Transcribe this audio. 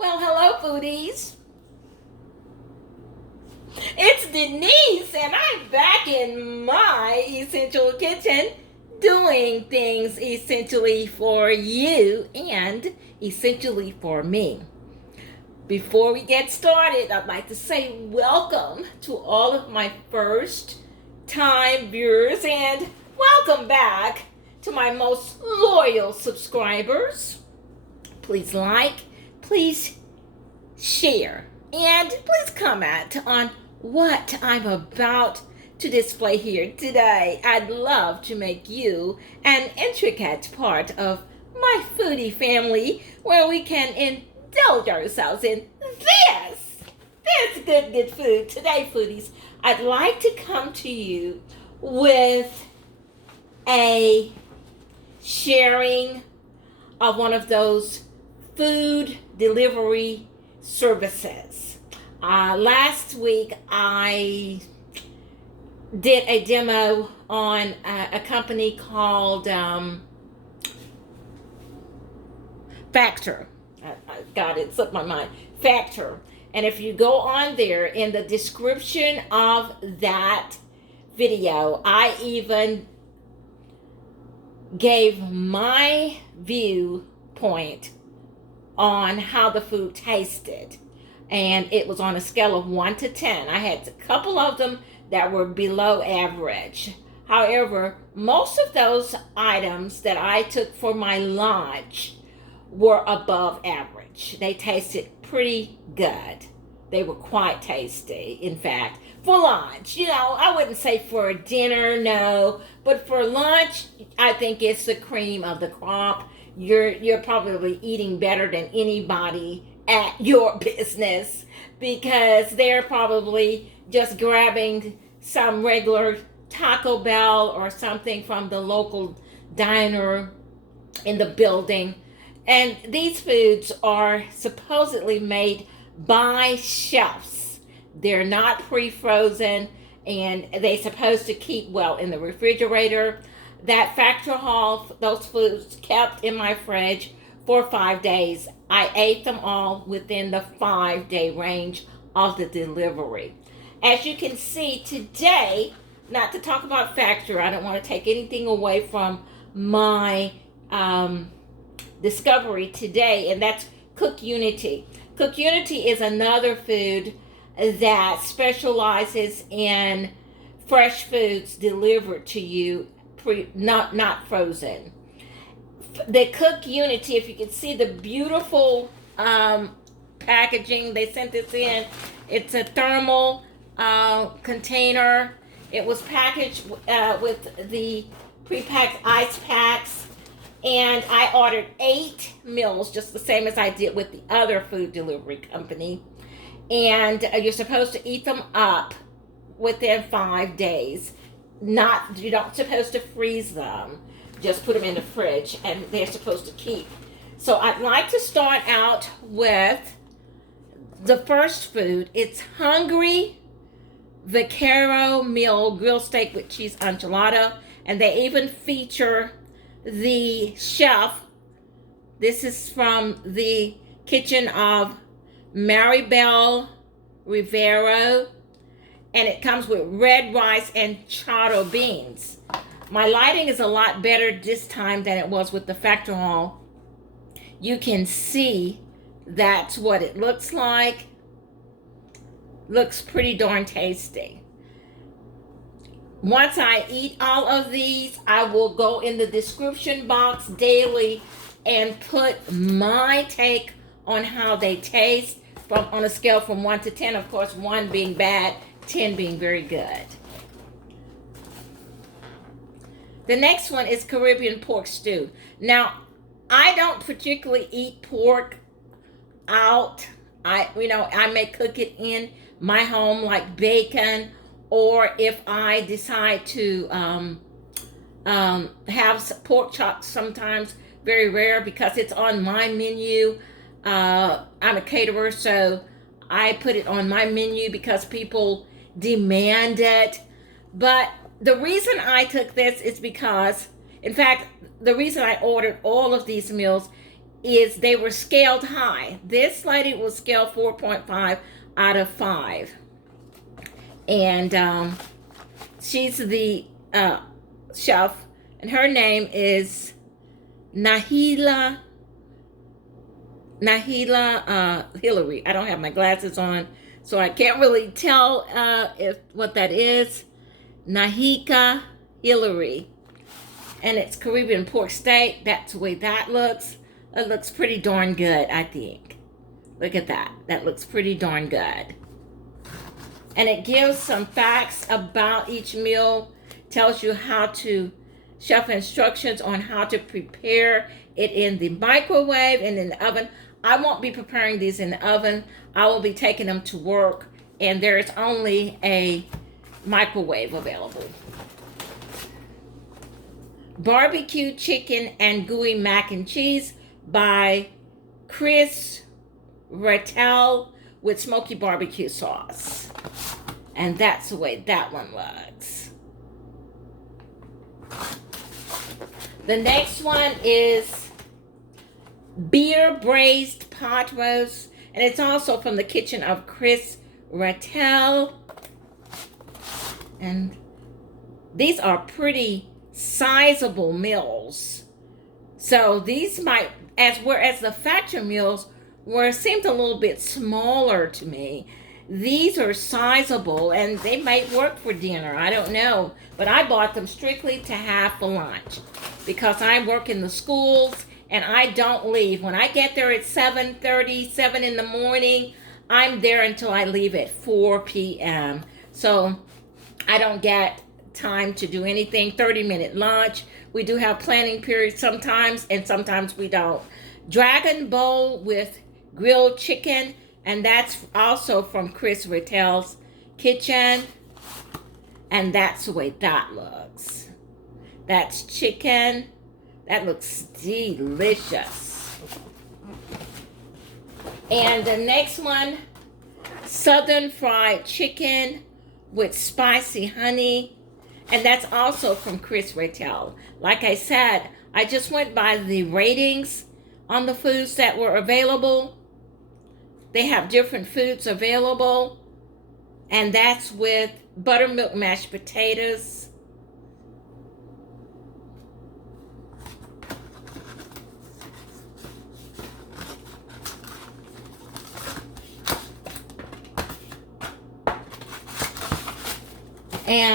Well, hello, foodies. It's Denise, and I'm back in my essential kitchen doing things essentially for you and essentially for me. Before we get started, I'd like to say welcome to all of my first time viewers and welcome back to my most loyal subscribers. Please like, please share, and please comment on what I'm about to display here today. I'd love to make you an intricate part of my foodie family where we can indulge ourselves in this good food. Today, foodies, I'd like to come to you with a sharing of one of those food delivery services. Last week I did a demo on a company called Factor. I got it, slipped my mind. Factor. And if you go on there, in the description of that video, I even gave my viewpoint on how the food tasted, and it was on a scale of 1 to 10. I had a couple of them that were below average. However, most of those items that I took for my lunch were above average. They tasted pretty good. They were quite tasty, in fact. For lunch, I wouldn't say for dinner, no, but for lunch, I think it's the cream of the crop. You're probably eating better than anybody at your business, because they're probably just grabbing some regular Taco Bell or something from the local diner in the building. And these foods are supposedly made by chefs. They're not pre-frozen, and they're supposed to keep well in the refrigerator. That Factor haul, those foods kept in my fridge for 5 days. I ate them all within the 5-day range of the delivery. As you can see today, not to talk about Factor, I don't want to take anything away from my discovery today, and that's Cook Unity. Cook Unity is another food that specializes in fresh foods delivered to you, not frozen. The Cook Unity, if you can see the beautiful packaging, they sent this in. It's a thermal container. It was packaged with the pre-packed ice packs. And I ordered 8 meals, just the same as I did with the other food delivery company. And you're supposed to eat them up within 5 days. You're not supposed to freeze them. Just put them in the fridge, and they're supposed to keep. So I'd like to start out with the first food. It's Hungry Vaquero meal grilled steak with cheese enchilada, and they even feature the chef. This is from the kitchen of Maribel Rivero, and it comes with red rice and charro beans. My lighting is a lot better this time than it was with the Factor haul. You can see that's what it looks like. Looks pretty darn tasty. Once I eat all of these, I will go in the description box daily and put my take on how they taste on a scale from 1 to 10. Of course, 1 being bad, 10 being very good. The next one is Caribbean pork stew. Now, I don't particularly eat pork out. I may cook it in my home like bacon, or if I decide to have pork chops sometimes, very rare because it's on my menu. I'm a caterer, so I put it on my menu because people demand it. But the reason I took this is because, in fact, the reason I ordered all of these meals is they were scaled high. This lady was scaled 4.5 out of 5. And she's the chef, and her name is Nahila Hillary. I don't have my glasses on, so I can't really tell what that is. Nahika Hillary. And it's Caribbean pork steak. That's the way that looks. It looks pretty darn good, I think. Look at that. That looks pretty darn good. And it gives some facts about each meal. Tells you how to, chef instructions on how to prepare it in the microwave and in the oven. I won't be preparing these in the oven. I will be taking them to work, and there is only a microwave available. Barbecue chicken and gooey mac and cheese by Chris Rattel with smoky barbecue sauce. And that's the way that one looks. The next one is beer braised pot roast, and it's also from the kitchen of Chris Rattel. And these are pretty sizable meals. So these might, whereas the factory meals seemed a little bit smaller to me, these are sizable and they might work for dinner. I don't know. But I bought them strictly to have for lunch because I work in the schools and I don't leave. When I get there at 7:30, 7 in the morning, I'm there until I leave at 4 p.m. So I don't get time to do anything. 30-minute lunch. We do have planning periods sometimes, and sometimes we don't. Dragon bowl with grilled chicken, and that's also from Chris Rattel's kitchen. And that's the way that looks. That's chicken. That looks delicious. And the next one, Southern fried chicken with spicy honey. And that's also from Chris Rattel. Like I said, I just went by the ratings on the foods that were available. They have different foods available. And that's with buttermilk mashed potatoes. And